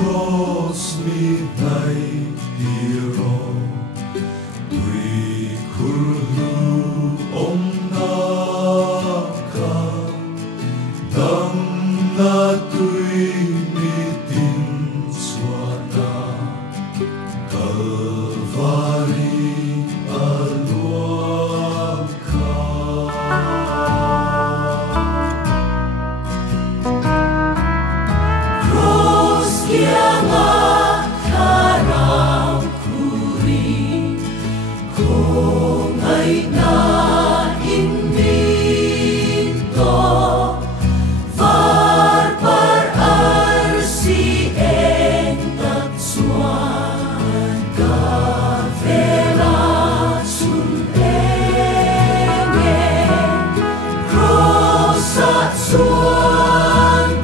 cross midnight hero tuy kurlu om naka dam na tuy mitin swata Calvary aluam ka cross kiama karang kuri kung ay na invito varpar arsi eng tatsuan kavela sun enge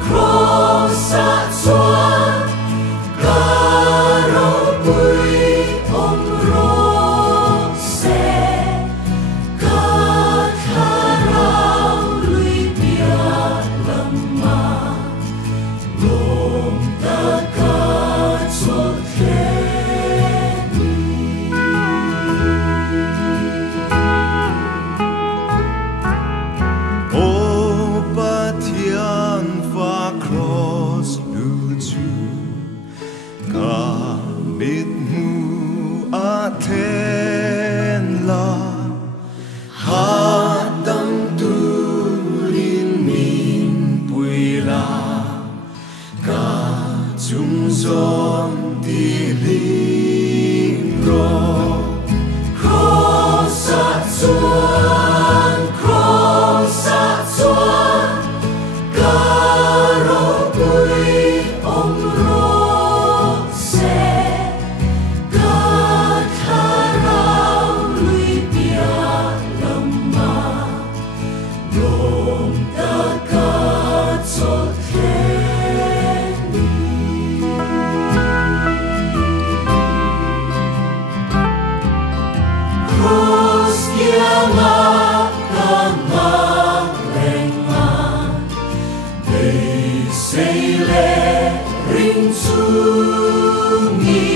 cross at suan karaw bui om rose katharaw lui pia lama lom takat sotleni O patian fa cross luju kamit mu aten la hadam tulin min puila ka chung son dilim ro cross at suan karaw bui om rose katharaw lui pia lama lom takat sotleni cross kiama kamaglengan they say let ring sungi